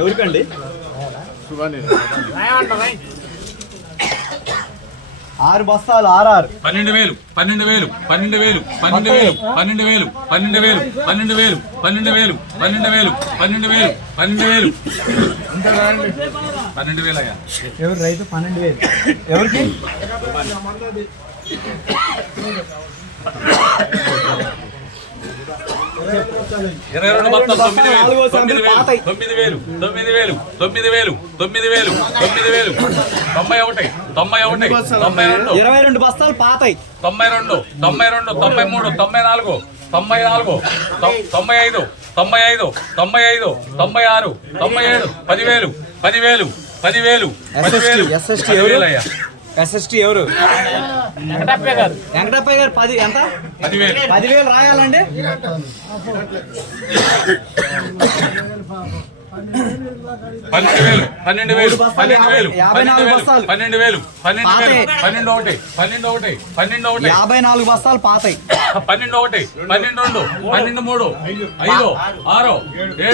ఎవరికండి? 6 బస్తాలు 12,000 12,000 12,000 12,000 12,000 12,000 12,000 12,000 12,000 12,000 12,000 12,000 అయ్యా. ఎవరు రైతు? 12,000 ఎవరికి? 22 బస్తాలు 9,000 9,000 9,000 9,000 9,000 9,000 91 91 92 22 బస్తాలు పాతాయి. 92 92 93 94 94 95 95 95 96 97 10,000 10,000 10,000 SST ఎవరు? SST ఎవరు? వెంకటప్పయ్య గారు. 10 ఎంత? 10,000 రాయాలండి. 12,000 12,000 12,000 54 బస్తాలు 12,000 12,000 12,1 12,1 12,1 54 బస్తాలు పాతాయి. 12,1 12,2 12,3 5 6 7 8 8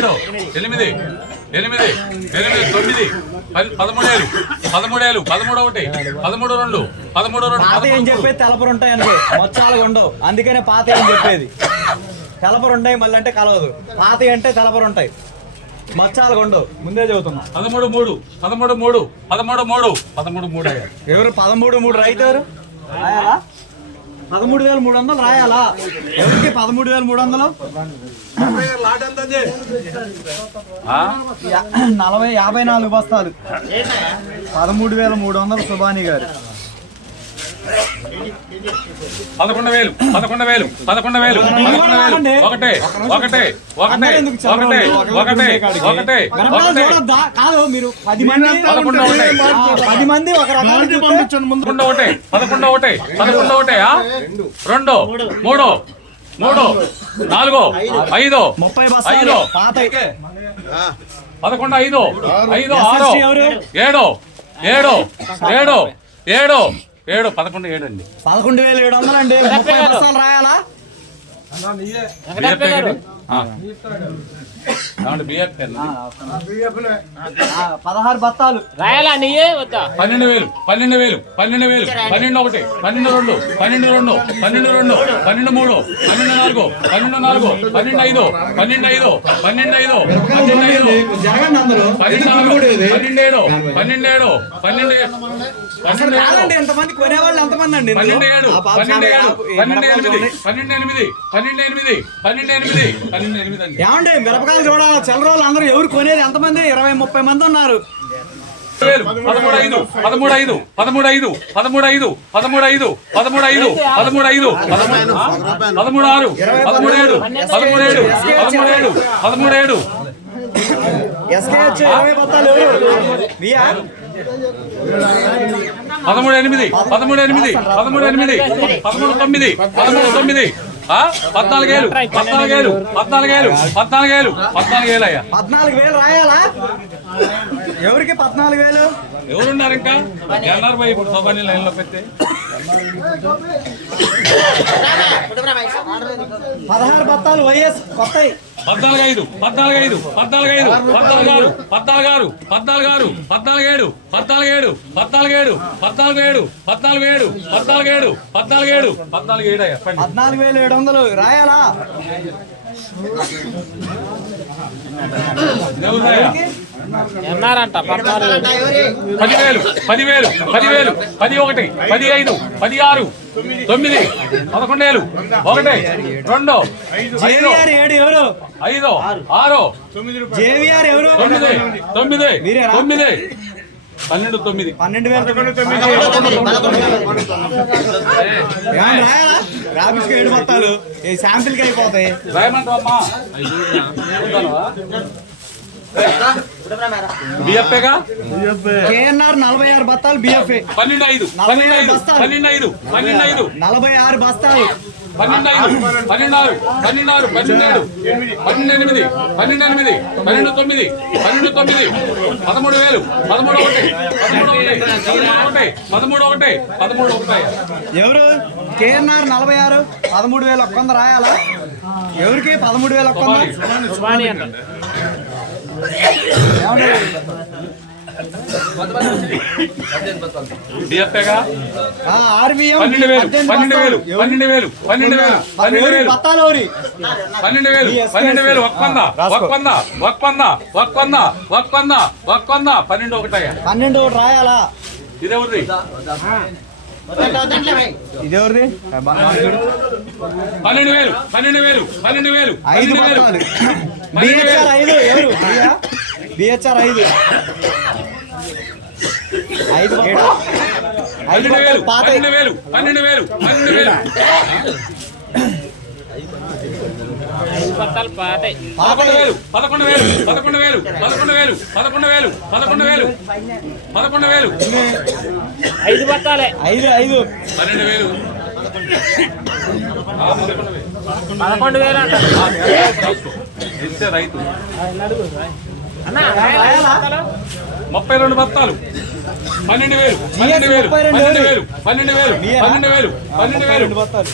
8 9 13,000 13,000 13,1 13,2 13,2 పాత ఏం చెప్పేది తెలపరు ఉంటాయి అనుకో, మచ్చాలు ఉండవు. అందుకనే పాత ఏం చెప్పేది తెలపరు ఉంటాయి, మళ్ళీ అంటే కలవదు. పాత అంటే తెలపరు ఉంటాయి, మచ్చాలు ఉండవు. ముందే చదువుతున్నా. 13,3 13,3 13,3 13,3 ఎవరు? 13,3 రైతు ఎవరు? రాయాలా? 13,300 రాయాలా? ఎవరికి 13,300? 54 బస్తాలు 13,300 సుబాని గారు. 11,000 11,000 11,000 కాదు మీరు 10 మంది ఒక రకాలు 11 11 2 3 3 4 5 30 బస్తాలు పాతాయి. 11 5 5 6 7 7 7 7 7 11 7 అండి. 11,700 అండి. 30 బస్తాలు రాయాలా? 16 బస్తాలు రాయాలా? 12,000 12,000 12,000 12,1 12,2 12,2 12,3 12,4 12,5 12,5 12,5 జరగండి అందరూ. 12,7 12,7 కాదండి, ఎంతమంది కొనేవాళ్ళు ఎంతమంది అండి? 12,8 ఏమండి మిరపకాయలు చూడాలి, చిల్లరోళ్ళు అందరూ ఎవరు కొనేది ఎంతమంది? 20-30 మంది ఉన్నారు. 13,5 13,5 13,5 13,5 13,5 13,5 13,5 13,6 13,7 13,7 13,7 SKH 20 బస్తాలు ఎవరు? 13,8 13,8 13,9 13,9 14,000 అయ్యా. 14,000 రాయాలా? ఎవరికి 14,000? ఎవరున్నారు ఇంకా? ఎన్ఆర్ బాయ్ ఇప్పుడు సభని లైన్ లో పెడితే 16 బస్తాలు వైఎస్ కొత్తయి. 14,5 14,5 14,5 14,6 14,6 14,6 14,7 14,7 14,7 14,7 14,7 14,7 14,7 14,7 అయ్యా. 14,700 రాయాలా? ఎన్నారంట? 10,000 10,000 10,000 11 15 16 9 11,000 1 2 జేవిఆర్ 7 ఎవరు? 5 6 జేవిఆర్ ఎవరు? 9 9 మీరేనా? 9 12 9 రాయాలా? రాబిస్కి 7 బస్తాలు శాంపిల్ కి అయిపోతాయి. రాయమంటావమ్మా? బిఎఫ్ఏగా కేఎన్ఆర్ 46 బస్తాలు బిఎఫ్ఏ 12,5 12,5 12,5 12,5 46 బస్తాలు 12 12 12 12 12 12 12 9 12 9 13,000 13 ఎవరు కేఎన్ఆర్ 46 13,100 రాయాలా? ఎవరికి 13,100? ఆర్వీఎం 12,000 బత్తాలు ఎవరి? 12,000 12 12 రాయాలా? ఇదెవరిది? ఇదెవరిది? 12,000 5 బత్తాలు. బిహెచ్ఆర్ 5 ఎవరు? బిహెచ్ఆర్ 5 పాత 12,000 ఐదు బత్తాలే 5 11,000 అంట ఇస్తే రైతు అన్న 32 బత్తాలు 12,000 బత్తాలు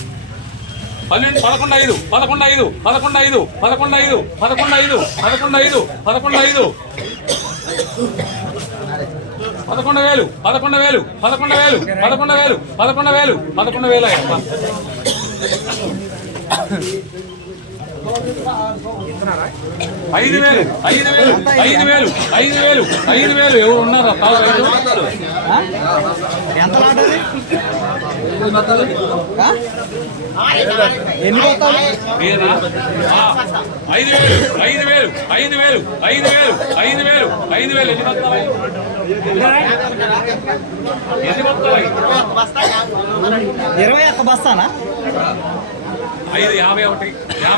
5,000 ఎవరు ఉన్నారా? ఎంత లాటది? ఎన్ని బత్తాలు? 5,000 ఎన్ని బత్తాలు? 21 బస్తానా? 51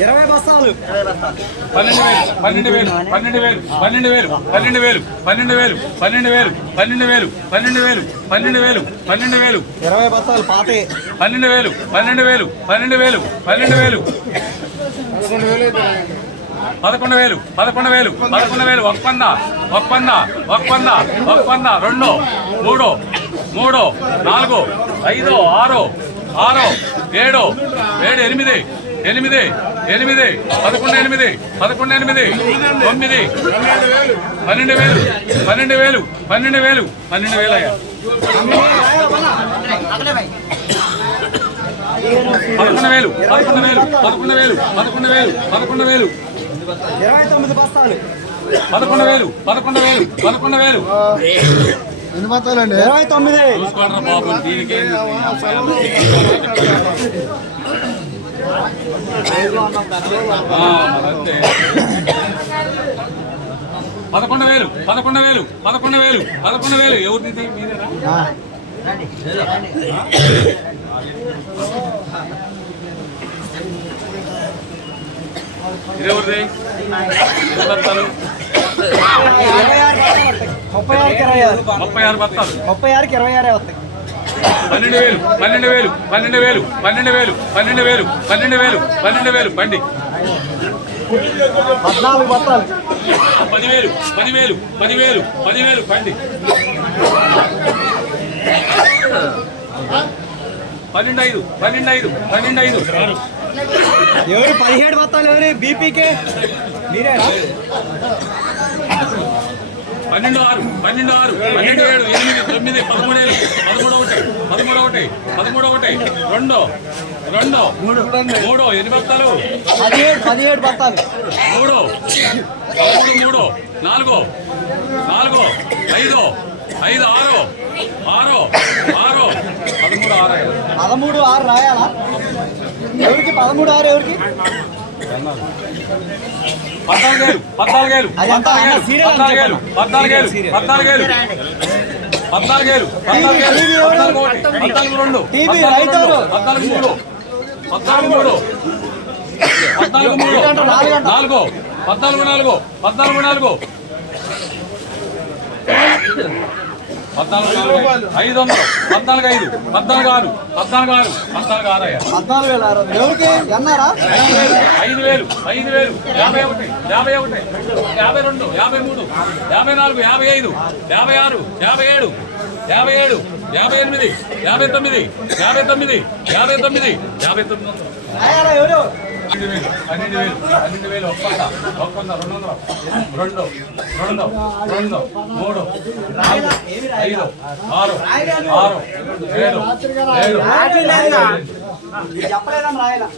20 బస్తాలు 12,000 20 బస్తాలు పాతే 12,000 29 బస్తాలు 11,000 ఎన్ని బస్తాలు అండి? 29 చూసుకోండి బాబు దీనికి 11,000 ఎవరిది? మీరేనా? ఇదెవరిది? 36 బత్తాలు 36 బత్తాలు 36కి 26 వస్తాయి. 12,000 బండి 14 బత్తాలు 10,000 బండి 12,500 ఎవరు? 17 బత్తాలు ఎవరు? బీపీకే మీరేనా? 12,6 12,7 8 9 13 ఎన్ని బత్తాలు? 17 బత్తాలు 3 4 5 6 13 6 రాయాలా? ఎవరికి 13 6 ఎవరికి? 14,000 14,000 14,500 500 14,500 14,600 14,600 14,600 14,600 ఎవరికి అన్నారా 5,000 5,000 51 51 52 53 54 55 56 57 57 58 59 59 59 59 ఎవరు 12,000 ఒక్కొక్క 200 2 2 2 3 4 5 6 6 7 చెప్పలేదని రాయలా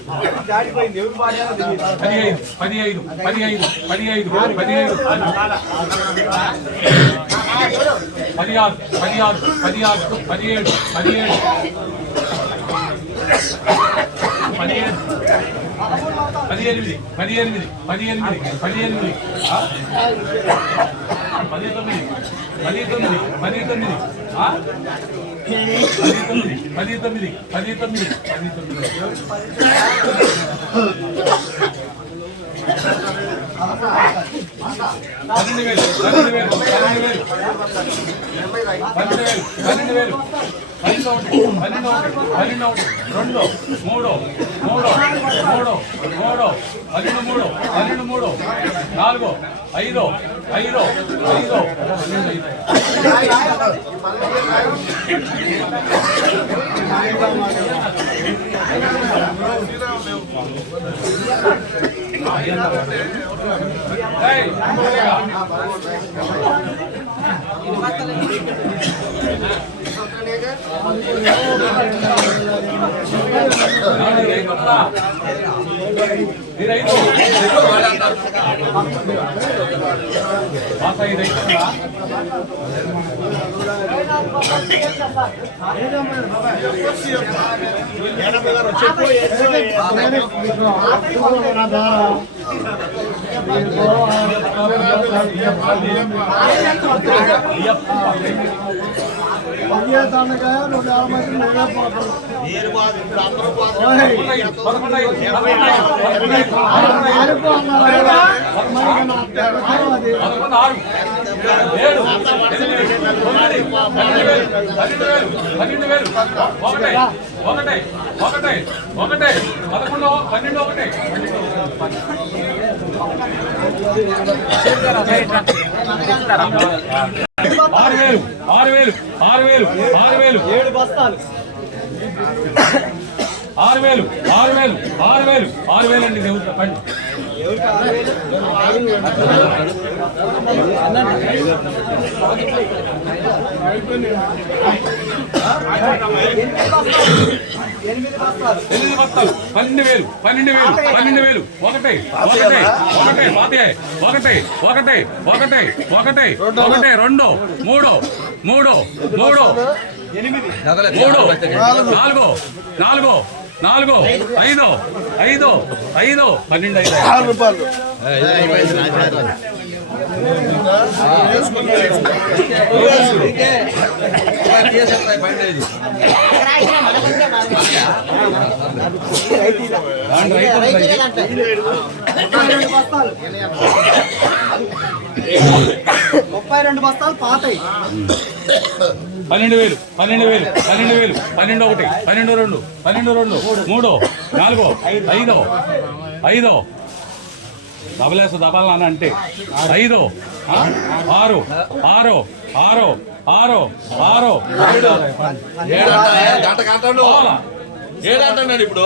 దాటిపోయింది ఎవరు పాడారో తెలియదు 15 15 15 15 అండి నాలుగు 5 5 5 12 రూపాయలు రెండు బస్తాలు పాతాయి 12,000 12,000 12,000 12 1 12 2 12 2 3 4 5 5 డబలేసు దబాలా అంటే 5 6 6 6 6 6 7 ఇప్పుడు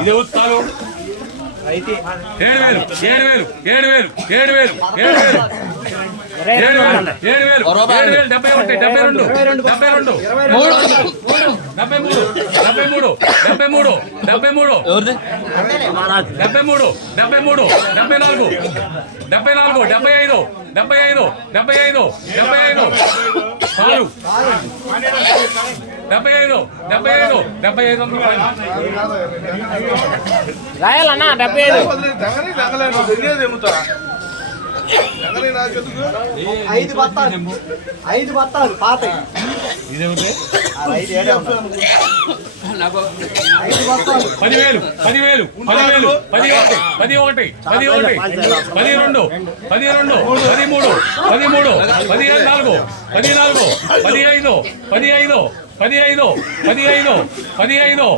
ఇదే ఉత్తాలు 7,000 7,000 7,000 7,000 7,000 7000 71 72 73 73 73 74 75 75 రాయాలన్నా 75 ఐదు బత్తాలు పాత ఇదేమిటి 10,000 10,000 10,000 10,000 11 11 11 12 12 13 13 14 15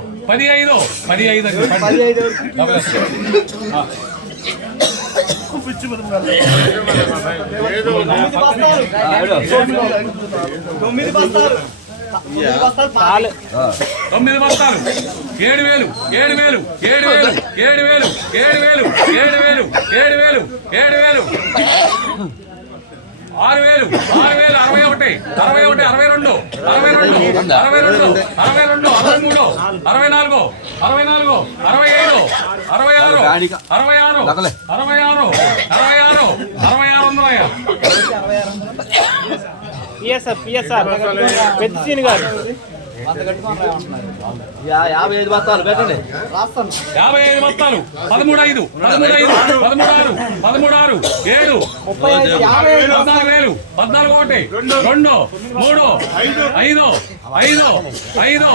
15 15 15 9 బస్తాలు 9 చాలు 9 బస్తాలు 7,000 7,000 7,000 7,000 7,000 7,000 7,000 7,000 6,000 6,000 61 62 63 64 65 66 పిఎస్ఆర్ పెద్ద సీన్ గారు 55 బస్తాలు పెట్టండి రాస్తాను 55 బస్తాలు 13 13 7 14,000 14 1 2 3 5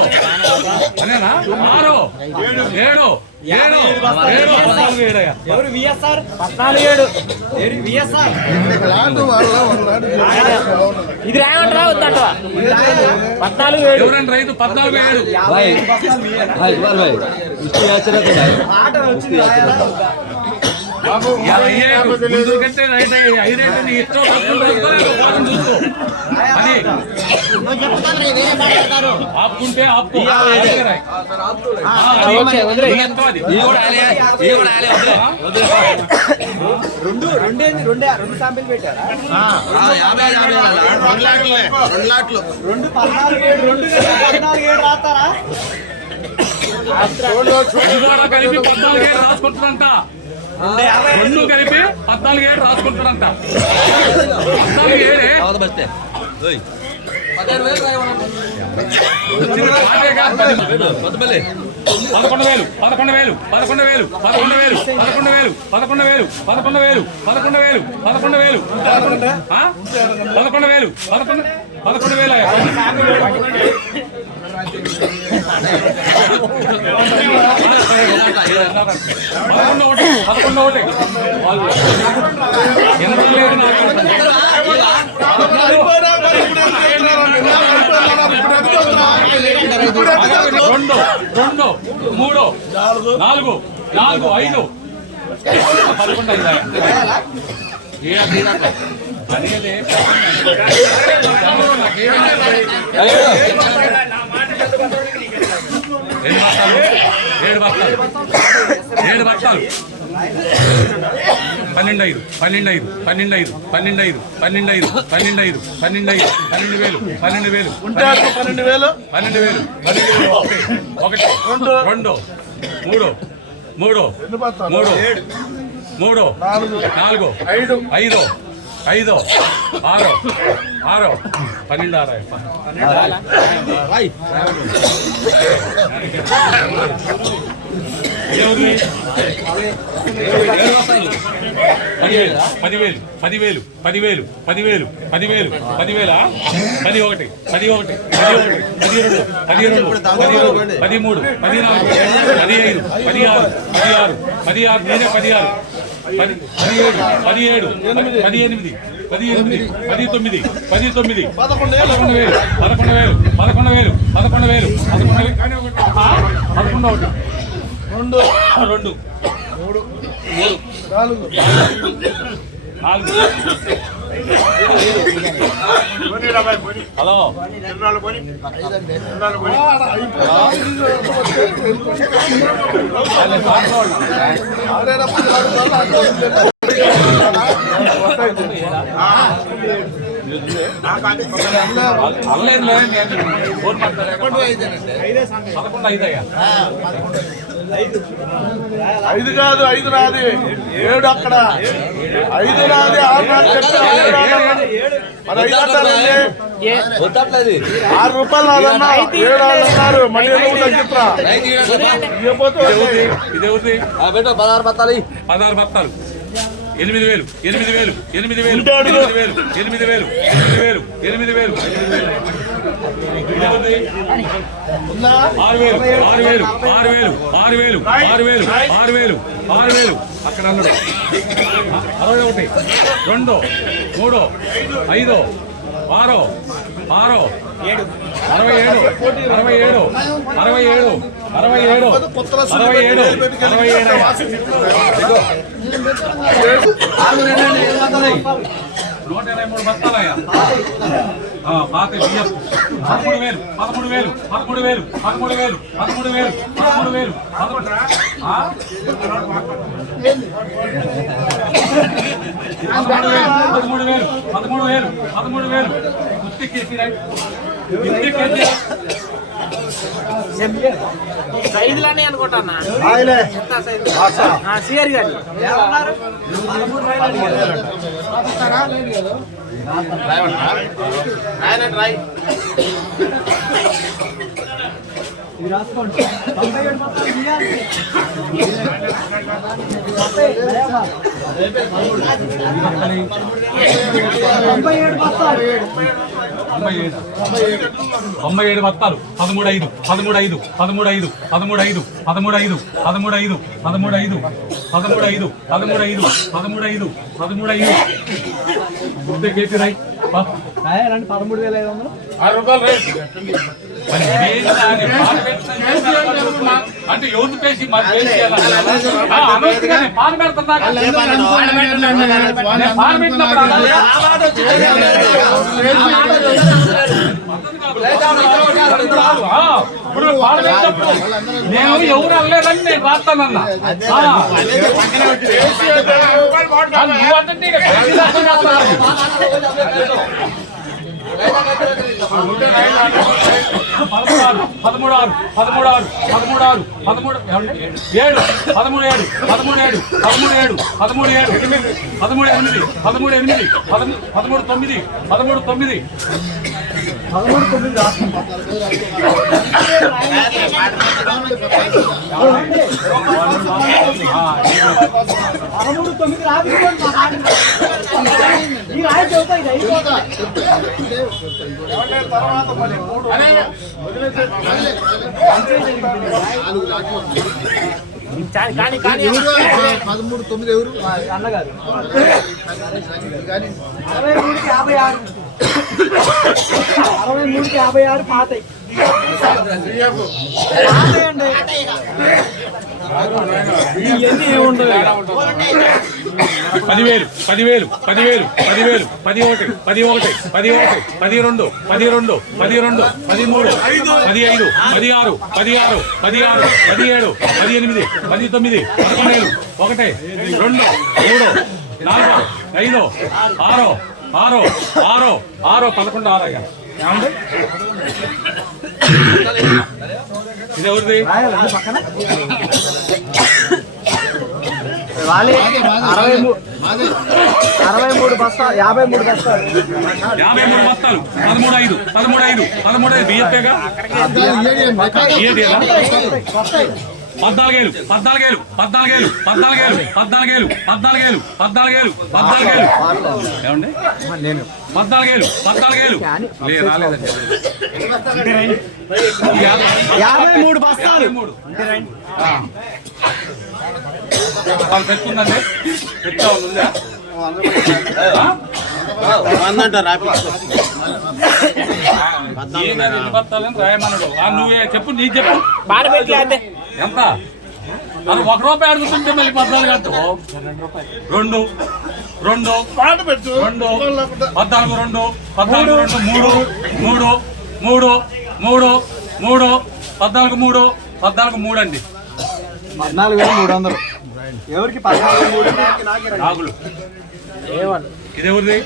అనేనా 6 7 ఎవరు విఎస్ఆర్ 14 విఎస్ఆర్ ఇది రాయమంటారా వద్దంటవా 14 ఎవరండి రైతు 14 ఆట వచ్చింది రాయాలా? ముందుకంటే రైట్ 5 నీ ఇష్టం చూసుకో అది ఆపుకుంటే ఆపు రెండు శాంపిల్ పెట్టారా 2 14 రాస్తారా కలిపి 14 రాసుకుంటుందంట 2 కలిపి 14 రాసుకుంటారంట 14 రెండు మూడు నాలుగు 5 11 7 బస్తాలు 12 12 హలో అల్లేదు ఫోన్ మాట్లాడే 5 కాదు 5 నాది 7 అక్కడ 5 నాది 6 నాది చెప్తే 5 నాది మరి 5 అంటారండి 6 రూపాయలు నాదన్నా 7 అన్నారు మళ్ళీ ఎందుకు తగ్గిస్తా ఇదేవుది 16 బత్తాలు 8,000 అక్కడ అన్నాడు 61 2 3 5 6 123 బత్తాలయ్యా పాత బియ్యం 13,000 సైజులనే అనుకుంటానా సిఆర్ గారు రాసుకోండి 97 బత్తాలు బియ్యానికి 97 బత్తాలు 97 బత్తాలు 13,500 కేసీ రాయి 13,500 6 రూపాయలు రేట్ అంటే యువత పేసి పాలు పెడుతున్నా ఇప్పుడు పాలు పెట్టినప్పుడు నేను ఎవరు అనలేదని నేను రాస్తానన్నా నువ్వంటే 13,900 ఎవరు అన్నగారు 63,56 పాతాయి ఇవన్నీ ఏముండవు 10,000 11 12 13 15 16 17 18 19 1 2 3 4 5 6 11 6 ఏమండి ఇది ఎవరిది పక్కన 63 బస్తాలు 53 బస్తాలు 53 బస్తాలు 13,500 బియ్యప్పేగా 14,000 ఏమండి 14,000 రాలేదండి 53 బస్తాలు వాళ్ళు పెట్టుకుందండి చెప్తా ఉందా రాయమన్నాడు నువ్వే చెప్పు నీ చెప్పు ఎంత అది 1 రూపాయి అడుగుతుంటే మళ్ళీ 14 అంటావు 2 2 14 అండి 14,300 ఎవరికి 14,300 నాగులు ఇది ఎవరిది?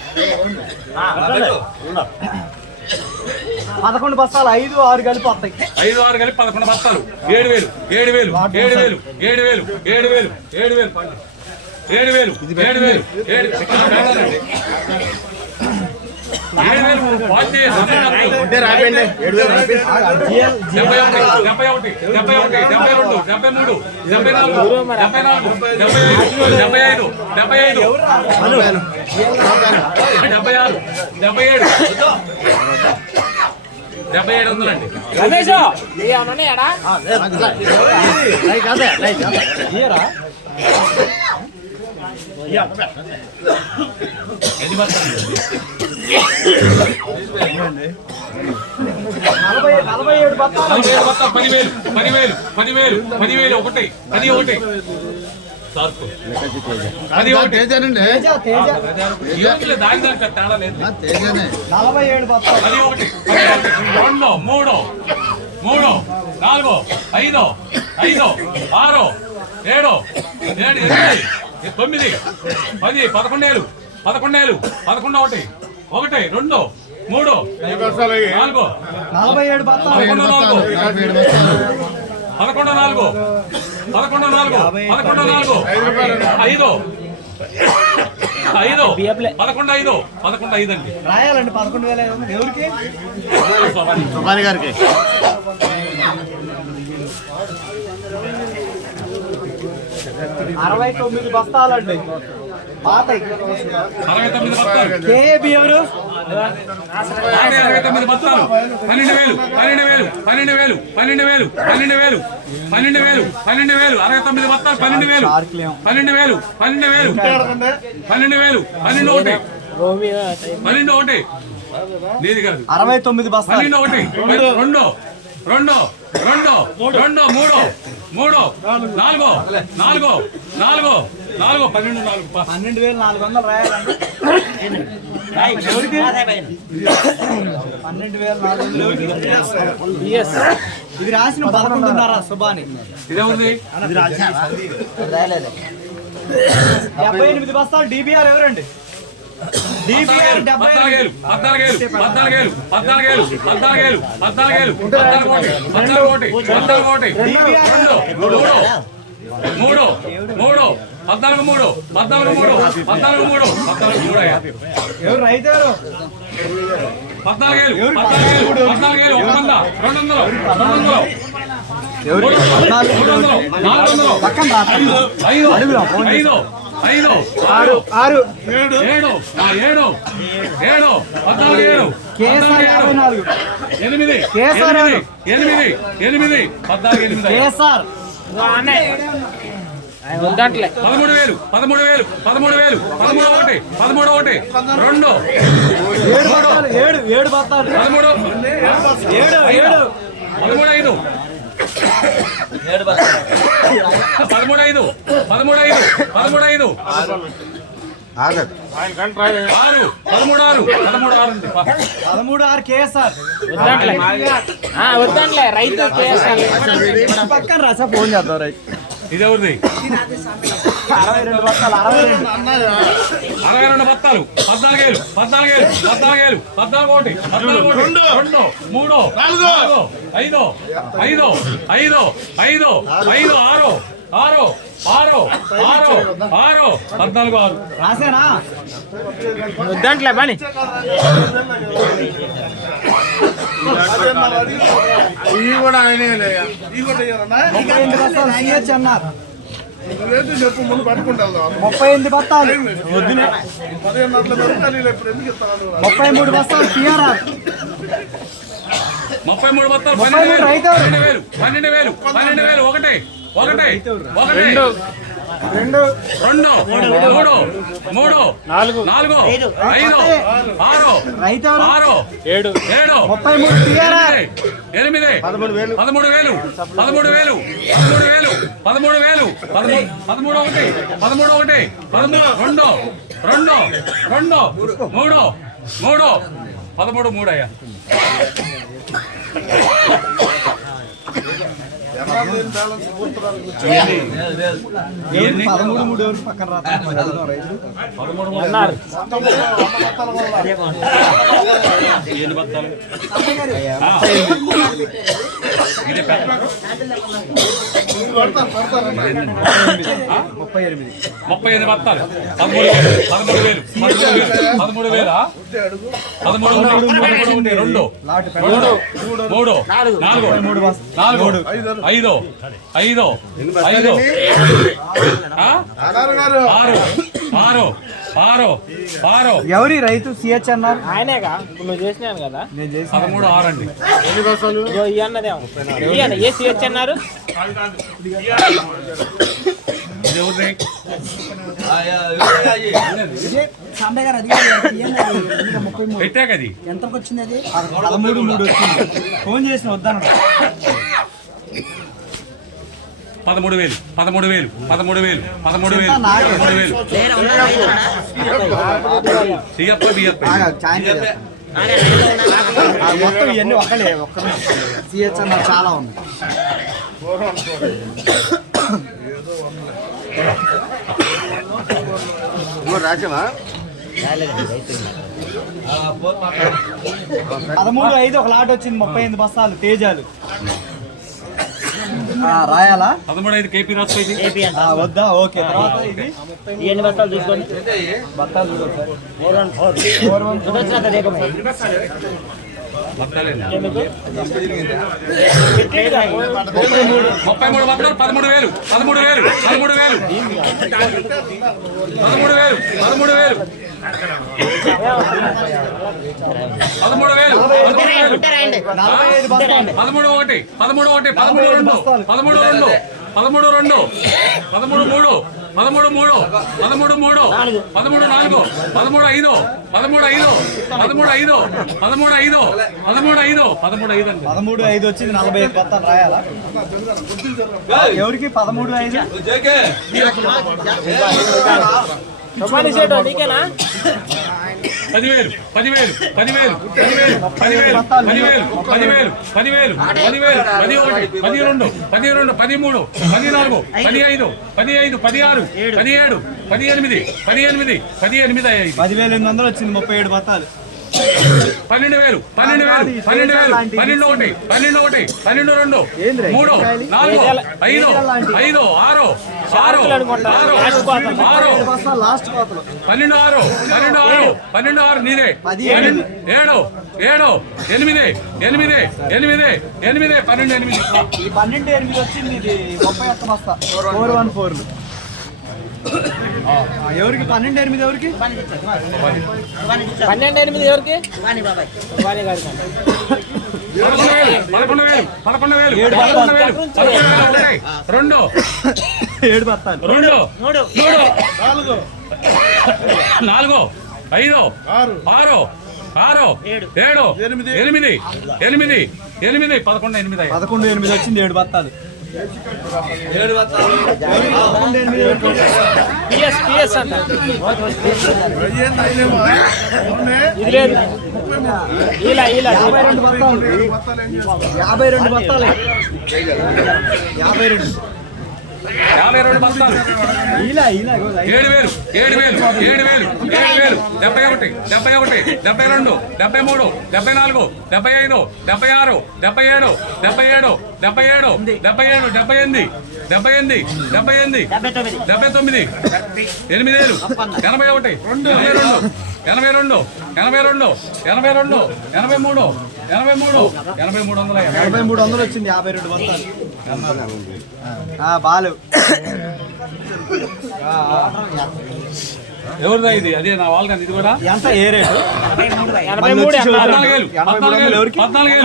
11 బస్తాలు 5, 6 కలిపి వస్తాయి. 5, 6 కలిపి 11 బస్తాలు 7,000 7,000 7,000 7,000 7,000 7,000 7,000 7,700 రమేష్ ఏమన్నాడా ఎన్ని బస్తాలు? 47 బస్తాలు 10,000 10,000 10,000 10,000 ఒకటి 10 ఒకటి సార్కు 10 ఒకటి యూత్లో దాని తేడా లేదు. 47 బస్తాలు 10 ఒకటి 2 3 3 4 5 5 6 7 7 8 9 10 11 11 11 ఒకటి 1 2 3 4 47 బస్తాలు 11 4 11 4 5 5 11 5 అండి. రాయాలండి 11,500 ఎవరికి? సుబ్బాని గారికి 69 బస్తాలండి పాతయి. 69 బస్తాలు కేబి ఎవరు? 69 బస్తాలు 12,000 12,000 12,000 12,000 12,000 12,000 12,000 69 బస్తాలు 12,000 12,000 12,000 12,000 12 ఒకటి 12 ఒకటి నీది కాదు 69 బస్తాలు 12 ఒకటి 2 2 2 2 3 3 4 4 4 4 12 12,400 రాయాలండి. ఎవరికి? 12,400 ఇది రాసిన 11,500 సుబాని. ఇదేముంది? 78 బస్తాలు డిబిఆర్ ఎవరండి? డిబిఆర్ 14,000 14,000 14,000 14,000 14,000 14,000 14,000 14,000 3 3 14 3 14 3 14 3 14 3 ఎవరు రైతు ఎవరు? 14,000 14,000 14,000 ఒక వంద 200 200 300 పక్కన 5 5 5 6 6 7 7 7 14 కేఎస్ఆర్ 54 8 కేఎస్ఆర్ 8 8 14 8 కేఎస్ఆర్ వద్దంట్లే 13,000 13,000 13,000 13 ఒకటి 13 ఒకటి 2 7 బస్తాలు 13 7 13 5 13 5 13 5 13 5 ఆగదు 6 13 6 13 కేఎస్ఆర్ వద్దంట్లే రైతు కేఎస్ఆర్ పక్కన రాసా ఫోన్ చేద్దాం రైతు. ఇది ఎవరిది? 62 బస్తాలు 62 62 బత్తాలు 14,000 14,000 14,000 14 ఒకటి 14 ఒకటి 2 3 4 5 5 5 5 5 6 6 6 6 6 14 6 రాసేనా? వద్దంట్లే పని ఇవి కూడా ఆయనే ఇవి కూడా ఇయ్యరన్నా? 38 బస్తాలు సిహెచ్ అన్నారు. నువ్వేంటి చెప్పు, ముందు పట్టుకుంటా 38 బస్తాలు 15,000 ఇప్పుడు ఎందుకు ఇస్తాను? 33 బస్తాలు టీఆర్ఆర్ 33 బత్తాలు 33 రైతు 12,000 12,000 12,000 ఒకటి 1 2 2 2 3 3 4 5 6 రైతు 6 7 33 టీఆర్ఆర్ 8 13,000 13,000 13,000 13,000 13 ఒకటి 13 ఒకటి 2 2 2 3 3 13 3 అయ్యా బ్యాలెన్స్ కూర్చున్నారు. ఇవన్నీ 13 ఎవరికి పక్కన రాత్రి అన్నారు ఎన్ని బత్తాలు ఇది పెద్ద 38 బత్తాలు 13,000 13,000 2 3 4 5 5 5 6 ఎవరి రైతు సిహెచ్ అన్నారు ఆయనేగా ఇప్పుడు నువ్వు చేసినాను కదా నేను చేసి 13 6 అండి ఇగో ఈ అన్నదేమో ఈయన ఏ సిహెచ్ అన్నారు ఇది ఎవరిది? పెట్టాక అది 13 వచ్చింది ఫోన్ చేసిన వద్దాను 13,000 సిఎఫ్ బిఎఫ్ మొత్తం ఇవన్నీ ఒక్కలే సిహెచ్ అన్నారు చాలా ఉంది రాజమా 13,5 ఒక లాట్ వచ్చింది 38 బస్తాలు తేజాలు రాయాలా 13,5 కేపీ రాసుకోండి వద్దా ఓకే తర్వాత ఇది ఎన్ని బస్తాలు చూసుకోండి బస్తాలు చూడండి బత్తాలేనా? ఎందుకు 33 బత్తాలు 13,000 13,5 వచ్చింది 45 బస్తాలు రాయాలా ఎవరికి 13,5 నీకేనా 10,000 11 12 13 14 15 16 17 18 10,800 వచ్చింది 37 బస్తాలు 12,000 12 2 3 4 5 6 లాస్ట్ కోతలు 12 నీదే 7 ఈ 12,800 వచ్చింది ఇది 31 బస్తా 414 ఎవరికి 12,800 ఎవరికి 12,800 ఎవరికి వాణి గారికి 7 బస్తాలు 4 5 6 7 8 11,800 వచ్చింది 7 బస్తాలు 11,800 పిఎస్ అంట ఇది లేదు ఇలా 52 బస్తాలు 52 బస్తాలు 52 బస్తాలు ఇలా 7,000 71 71 72 73 74 75 76 77 77 78 79 8,000 81 82 300 వచ్చింది 52 బస్తాలు బాలు ఎవరిదా ఇది అదే నా వాళ్ళ ఇది కూడా ఎంత ఏ రేటు 83 అన్నారు 14,000 ఎవరికి 13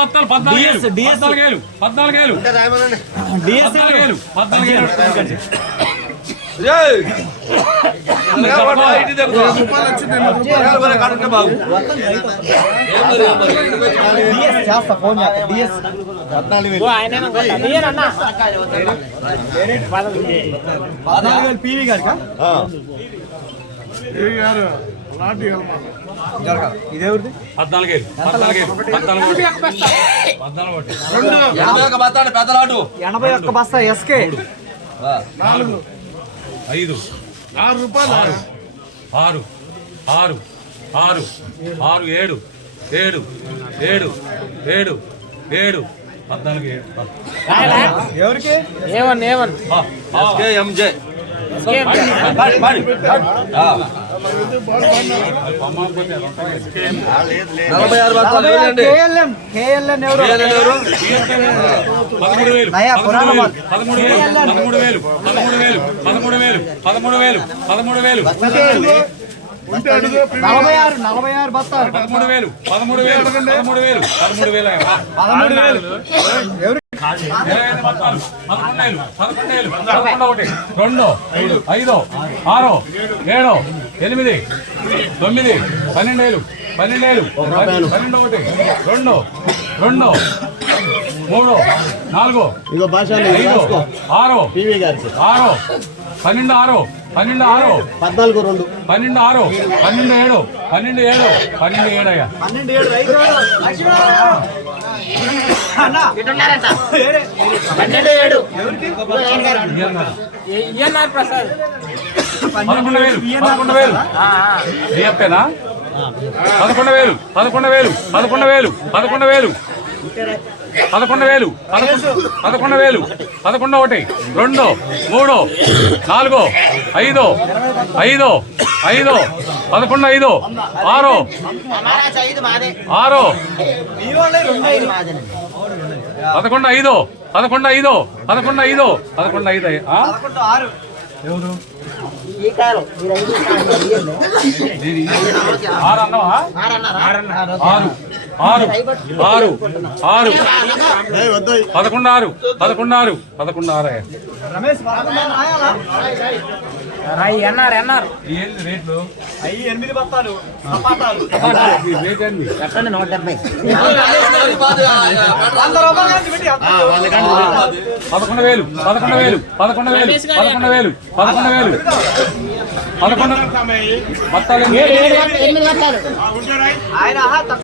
బత్తాలు 14,000 చేస్తా ఫోన్ డిఎస్ 14,000 ఆయన అన్న 14,000 పీవీ గారికా గారు నాటి ఎలమ. ఇదేవుడిది 14 ఏళ్ళు 14 ఏళ్ళు 14 ఒకటి 14 ఒకటి 81 బస్తా ఎస్కే 4 5 6 రూపాయలు 6 6 6 6 7 7 7 7 7 14 ఎవరికి ఏమన్ ఏమన్ కేఎల్ఎం ఎవరు 13,000 నయా పురాణమాల్ 13,000 ఉంటే అడుగు 46 బస్తాలు 13,000 ఎవరు 25 బస్తాలు 11,000 11 ఒకటి 2 5 6 7 8 9 12,000 12 ఒకటి 2 2 3 4 ఇగో భాష 5 6 పివి గారికి 6 12 6 12 6 14 2 12 6 12 7 12 7 12 7 అయ్యా 12 రైతు అన్నా వేరే 12 ఎవరికి ఈఎన్ఆర్ ప్రసాద్ 11,000 డిఎఫ్ఏనా 11,000 11,000 11,000 11,000 11,000 11,000 11 ఒకటి 2 3 4 5 5 5 11 5 6 6 11 5 11 5 ఎవరు ఆరు అన్నవా 6 6 6 6 11 6 రమేష్ ఎన్ఆర్ ఎన్ఆర్ ఏంది రేట్లు అయ్యి 8 బస్తాలు సపాటాలు ఈ రేట్ ఏంది 170 100 రూపాయలు పెట్టి 11,000 బత్తాలు ఆయన